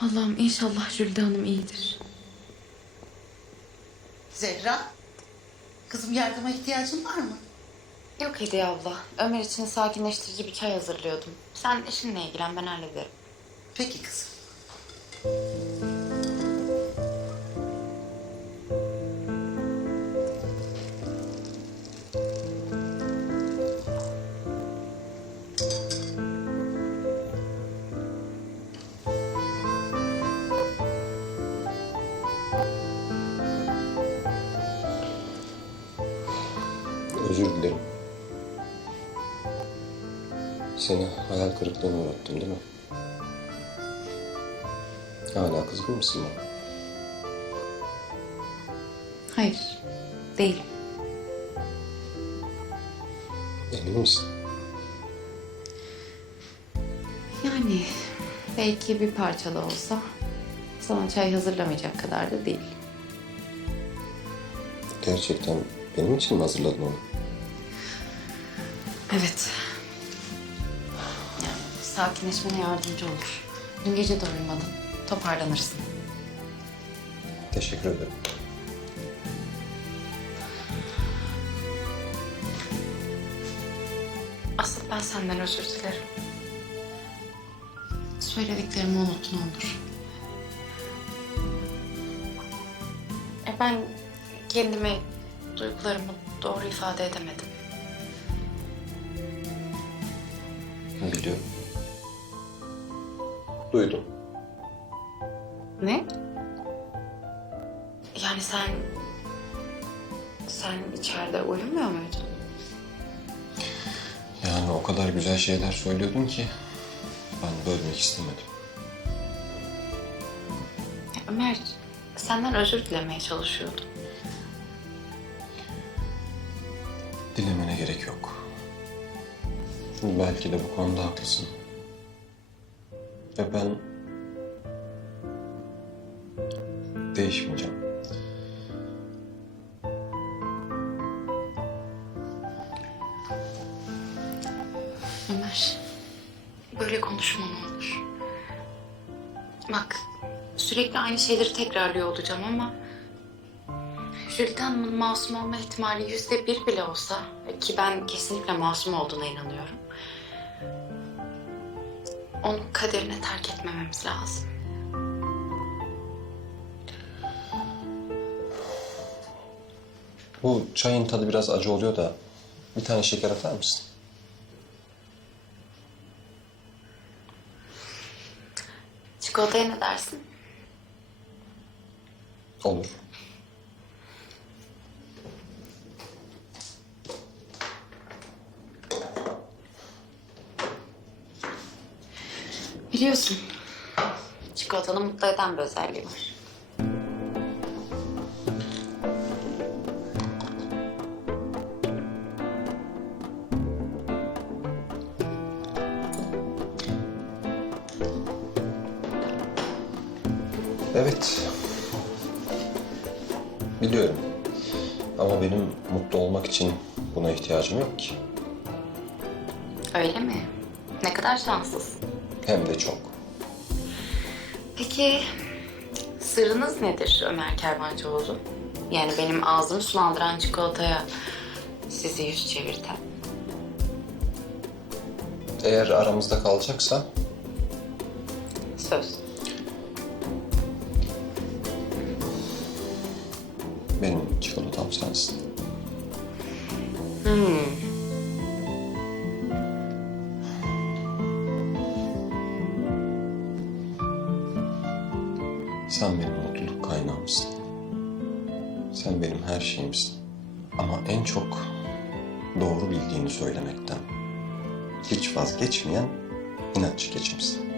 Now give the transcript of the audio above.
Allah'ım inşallah Jülde Hanım iyidir. Zehra, kızım yardıma ihtiyacın var mı? Yok Hediye abla. Ömer için sakinleştirici bir çay hazırlıyordum. Sen işinle ilgilen ben hallederim. Peki kızım. Özür dilerim. Seni hayal kırıklığına uğrattım değil mi? Hala kızgın mısın bana? Hayır. Değilim. Emin misin? Yani belki bir parça da olsa sana çay hazırlamayacak kadar da değil. Gerçekten benim için mi hazırladın onu? Evet. Yani sakinleşmene yardımcı olur. Dün gece de uyumadın. Toparlanırsın. Teşekkür ederim. Asıl ben senden özür dilerim. Söylediklerimi unut ne olur. E ben kendime duygularımı doğru ifade edemedim. Biliyorum. Duydum. Ne? Yani sen... Sen içeride uyumuyor muydun? Yani o kadar güzel şeyler söylüyordun ki ben bölmek istemedim. Ya Ömer, senden özür dilemeye çalışıyordum. Dilemene gerek yok. Belki de bu konuda haklısın. Ve ben değişmeyeceğim. Ömer, böyle konuşma olur. Bak, sürekli aynı şeyleri tekrarlıyor olacağım ama... Hanım'ın masum olma ihtimali yüzde bir bile olsa... Ki ben kesinlikle masum olduğuna inanıyorum. Onu kaderine terk etmememiz lazım. Bu çayın tadı biraz acı oluyor da bir tane şeker atar mısın? Çikolataya ne dersin? Olur. Biliyorsun, çikolatanın mutlu eden bir özelliği var. Evet. Biliyorum. Ama benim mutlu olmak için buna ihtiyacım yok ki. Öyle mi? Ne kadar şanslısın. Hem de çok. Peki sırrınız nedir Ömer Kervancıoğlu? Yani benim ağzımı sulandıran çikolataya sizi yüz çevirten. Eğer aramızda kalacaksa Söz. benim çikolatam sensin. Sen benim mutluluk kaynağımsın. Sen benim her şeyimsin. Ama en çok doğru bildiğini söylemekten hiç vazgeçmeyen inatçı keçimsin.